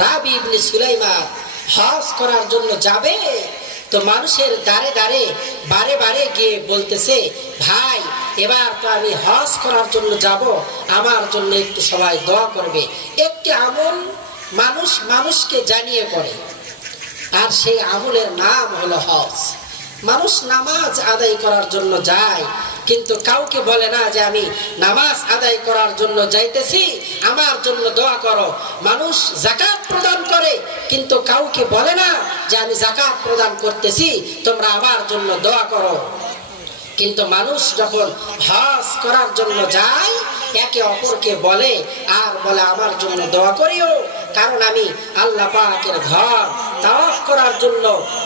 রাবি ইবনে সুলাইমান হজ করার জন্য যাবে, তো মানুষের দাঁড়ে দাঁড়ে বারে বারে গিয়ে বলতেছে, ভাই এবার তো আমি হজ করার জন্য যাব, আমার জন্য একটু সবাই দোয়া করবে। একটি আমল মানুষ মানুষকে জানিয়ে করে, আর সেই আমলের নাম হলো হজ। মানুষ নামাজ আদায় করার জন্য যায়, কিন্তু কাউকে বলে না যে আমি নামাজ আদায় করার জন্য যাইতেছি, আমার জন্য দোয়া করো। মানুষ যাকাত প্রদান করে, কিন্তু কাউকে বলে না যে আমি যাকাত প্রদান করতেছি, তোমরা আমার জন্য দোয়া করো। কিন্তু মানুষ যখন হজ করার জন্য যায়, একে অপরকে বলে আর বলে আমার জন্য দোয়া করিও, কারণ আমি আল্লাহ পাকের ঘর তাওয়াফ করার জন্য,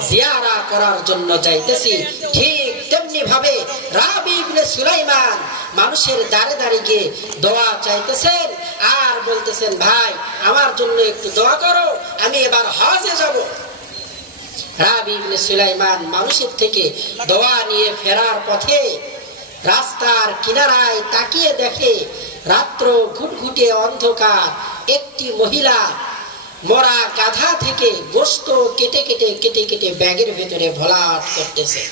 জিয়ারা করার জন্য যাইতেছি। ঠিক তেমনি ভাবে রাবি ইবনে সুলাইমান মানুষের দাঁড়ে দাঁড়িয়ে গিয়ে দোয়া চাইতেছেন আর বলতেছেন, ভাই আমার জন্য একটু দোয়া করো, আমি এবার হজে যাব। রাবি ইবনে সুলাইমান মানুষের থেকে দোয়া নিয়ে ফেরার পথে রাস্তার কিনারায় তাকিয়ে দেখে, রাত্র ঘুটঘুটে অন্ধকার, একটি মহিলা মরা গাধা থেকে গোশত কেটে কেটে কেটে কেটে ব্যাগের ভেতরে ভরাট করতেছে।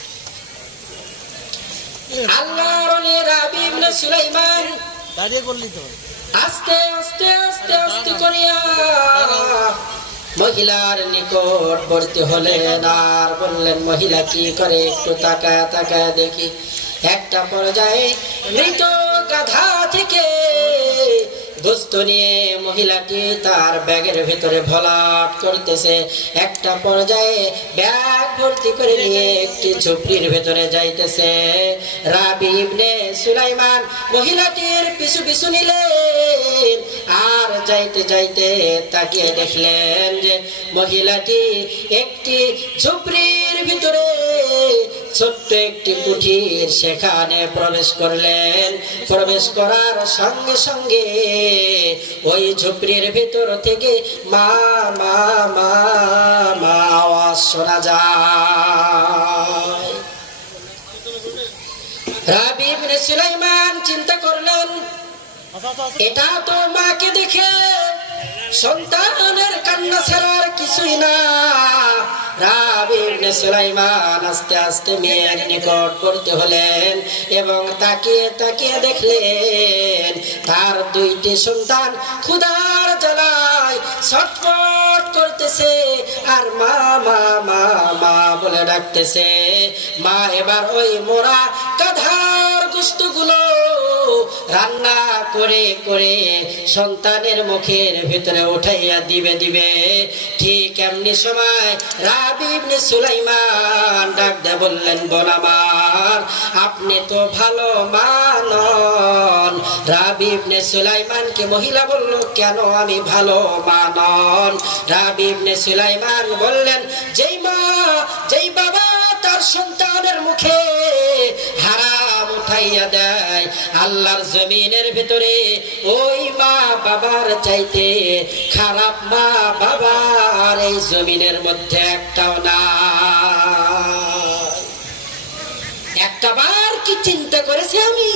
আল্লাহর ওলি রাবি ইবনে সুলাইমান আস্তে আস্তে আস্তে আস্তে করিয়া মহিলার নিকটবর্তী হলেন আর বললেন, মহিলা কি করে একটু তাকায় তাকায় দেখি। একটা পর্যায়ে মৃত গাধা থেকে গোশত নিয়ে মহিলাটি তার ব্যাগের ভিতরে ভরাট করতেছে। একটা পর্যায়ে ব্যাগ ভর্তি করে নিয়ে একটি ঝুপড়ির ভেতরে যাইতেছে। রাবি ইবনে সুলাইমান মহিলাটির পিছু পিছু নিলেন, আর যাইতে যাইতে তাকিয়ে দেখলেন যে মহিলাটি একটি ঝুপড়ির ভিতরে ছোট্ট একটি কুঠির, সেখানে প্রবেশ করলেন। প্রবেশ করার সঙ্গে সঙ্গে ওই ঝুপড়ির ভিতর থেকে মা মা মা মা আওয়াজ শোনা যায়। রাবি ইবনে সুলাইমান চিন্তা করলেন, এটা তো মাকে দেখে সন্তানের কান্না ছাড়ার কিছুই না। রাবি ইবনে সুলাইমান আস্তে আস্তে মেয়ের নিকট করতে হলেন এবং তাকিয়ে তাকিয়ে দেখলেন তার দুইটি সন্তান ক্ষুধার জ্বালায় ছটফট করতেছে আর মা মা মা মা বলে ডাকতেছে। মা এবার ওই মোরা গাধার গোশতগুলো রান্না করে করে সন্তানের মুখের ভিতরে উঠাইয়া দিবে। ঠিক এমনি সময় রাবি ইবনে সুলাইমান ডাক দিয়ে বললেন, বোন আমার, আপনি তো ভালো মানন। রাবি ইবনে সুলাইমানকে মহিলা বলল, কেন আমি ভালো মানন? রাবি ইবনে সুলাইমান বললেন, যেই মা যেই বাবা তার সন্তানের মুখে হারাম উঠাইয়া দেয়, আল্লাহর জমিনের ভিতরে ওই মা বাবার চাইতে খারাপ মা বাবার এই জমিনের মধ্যে একটাও না। একটাবার কি চিন্তা করেছি আমি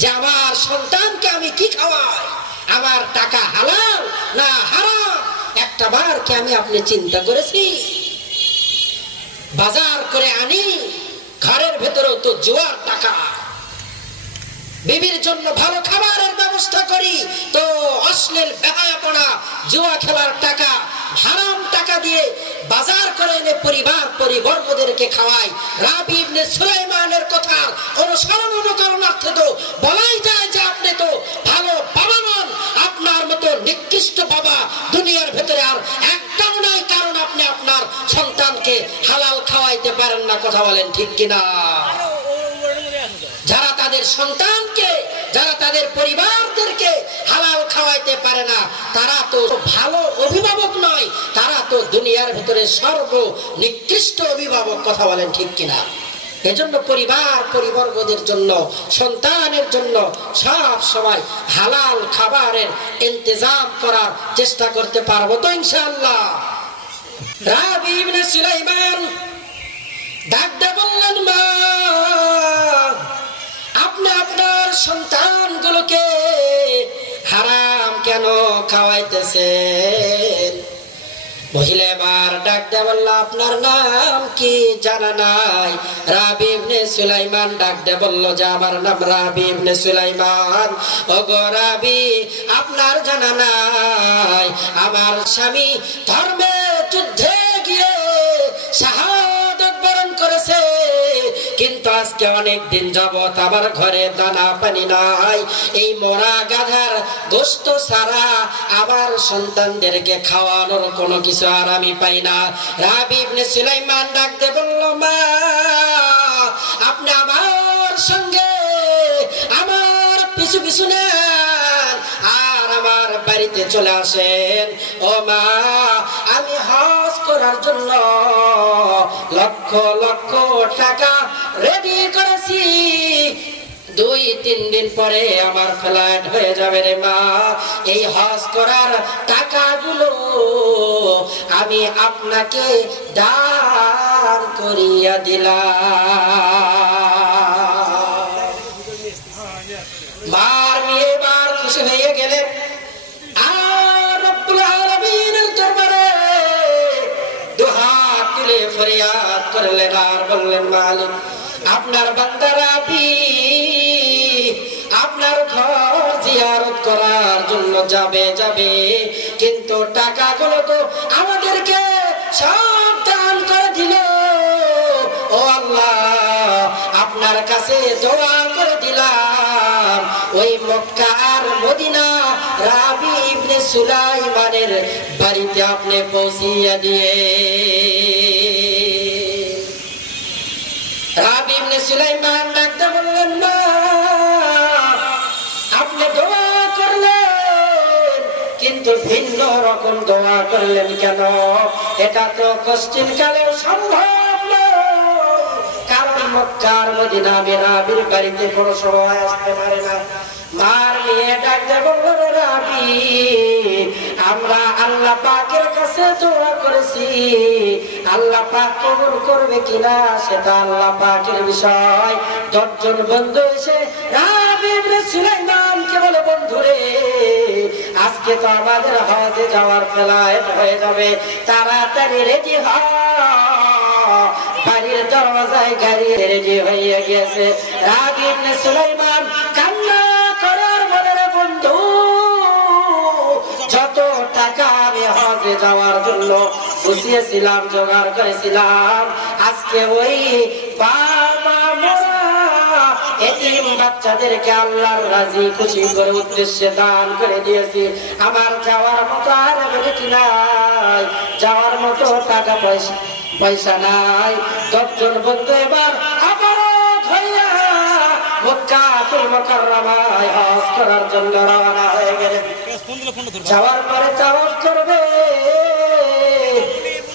যে আমার সন্তানকে আমি কি খাওয়াই, আমার টাকা হালাল না হারাম? একটাবার কি আমি আপনি চিন্তা করেছি? বাজার করে আনি, ঘরের ভেতরেও তো জোয়ার টাকা। বিবির জন্য ভালো খাবারের ব্যবস্থা করি, তো অশ্লীল বেহায়াপনা জুয়া খেলার টাকা, হারাম টাকা দিয়ে বাজার করে এনে পরিবার পরিবর্গদেরকে খাওয়াই। রাবি ইবনে সুলাইমানের কথা অনুসরণ অনুকরণার্থে তো বলাই যায় যে আপনি তো ভালো বাবা নন। আপনার মতো নিকৃষ্ট বাবা দুনিয়ার ভেতরে আর একটাও নাই, কারণ আপনি আপনার সন্তানকে হালাল খাওয়াইতে পারেন না। কথা বলেন ঠিক কিনা? যারা তাদের সন্তানকে, যারা তাদের পরিবারদেরকে হালাল খাওয়াইতে পারে না, তারা তো ভালো অভিভাবক নয়, তারা তো দুনিয়ার ভিতরে সর্বনিকৃষ্ট অভিভাবক। কথা বলেন ঠিক কিনা? এজন্য পরিবার পরিবর্গদের জন্য, সন্তানের জন্য সব সময় হালাল খাবারের ইন্তজাম করার চেষ্টা করতে পারবো তো ইনশাআল্লাহ? রাবি ইবনে সুলাইমান ডাকতে বললেন, মা, আপনি আপনার সন্তানগুলোকে হারাম কেন খাওয়াইতেছেন? মহিলা এবার ডাক দেয়া বলল, আপনার নাম কি জানা নাই? রাবি ইবনে সুলাইমান ডাক দেয়া বলল যে আমার নাম রাবি ইবনে সুলাইমান। ওগো রাবি, আপনার জানা নাই আমার স্বামী ধর্মের যুদ্ধে গিয়ে শাহাদাত বরণ করেছে, কিন্তু আজকে অনেক দিন যাবত আমার ঘরে দানা পানি নাই। এই মরা গাধার গোশত ছাড়া আমার সন্তানদেরকে খাওয়ানোর কোনো কিছু আর আমি পাই না। রাবি ইবনে সুলাইমান ডাকতে বলল, মা আপনি আমার সঙ্গে আমার পিছু পিছু নেন আর আমার বাড়িতে চলে আসেন। ও মা, আমি হজ করার জন্য লক্ষ লক্ষ টাকা রেডি করেছি, 2-3 দিন পরে আমার ফ্লাইট হয়ে যাবে রে মা। এই হজ করার টাকাগুলো আমি আপনাকে দান করিয়া দিলাম। মার মেয়ে এবার খুশি হয়ে গেলেন আর রব্বুল আলামিনের দরবারে দুহাত তুলে ফরিয়াদ করলেন আর বললেন, মালিক আপনার বান্দা রাবি আপনার ঘর জিয়ারত করার জন্য যাবে, কিন্তু টাকাগুলো তো আমাদেরকে সব দান করে দিল। ও আল্লাহ, আপনার কাছে দোয়া করে দিলাম ওই মক্কা আর মদিনা রাবি ইবনে সুলাইমানের বাড়িতে আপনি পৌঁছিয়ে দিয়ে। রাবি ইবনে সুলাইমান ডাকতে বললেন, না আপনি দোয়া করলেন, কিন্তু ভিন্ন রকম দোয়া করলেন কেন? এটা তো পশ্চিম কালেও সম্ভব নয়, কারণ মক্কার মদিনা আমি রাবির বাড়িতে কোনো সময় আসতে পারে না। মার নিয়ে ডাকতে বলল, রাবি আমরা আল্লাহ পাকের কাছে দোয়া করেছি, আল্লাহ পাক কবুল করবে কিনা সেটা আল্লাহ পাকের বিষয়। 10 জন বন্ধু এসে রাবি ইবনে সুলাইমানকে বলে, বন্ধুরে আজকে তো আমাদের হজে যাওয়ার ফ্লাইট হয়ে যাবে, তাড়াতাড়ি রেডি হ। বাড়ির দরজায় গাড়ি রেডি হয়ে গেছে। রাবি ইবনে সুলাইমান কান্না করার বলে, বন্ধু যত টাকা আমি হজে যাওয়ার জন্য বুঝিয়েছিলাম, জোগাড় করেছিলাম, আজকে ওই বাবা মরা এতিম বাচ্চাদেরকে আল্লাহর রাজি খুশি করে উদ্দেশ্যে দান করে দিয়েছি। আমার যাওয়ার মতো আর বেশি নাই, যাওয়ার মতো টাকা পয়সা নাই। 10 জন বন্ধু এবার অবরোধ হইয়া মক্কাতুল মুকাররমায় হজ করার জন্য রওনা হয়ে গেলেন। যাওয়ার পরে তাওয়াফ করবে,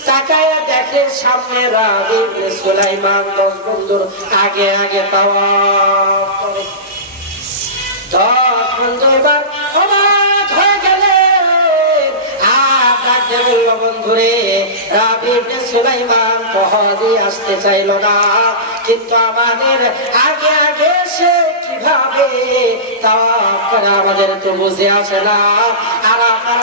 তাকায়া দেখে সামনে রাবি ইবনে সুলাইমান 10 বন্ধুর আগে আগে তাওয়াফ করে। 10 বন্ধু এবার অবাক হয়ে গেলেন আর ডাকতে বলল, বন্ধুরে রাবি ইবনে সুলাইমান তো হজে আসতে চাইল না, কিন্তু আমাদের আগে আগে সে কিভাবে তাওয়াফ করে আমাদের তো বুঝে আসে না। আর আমার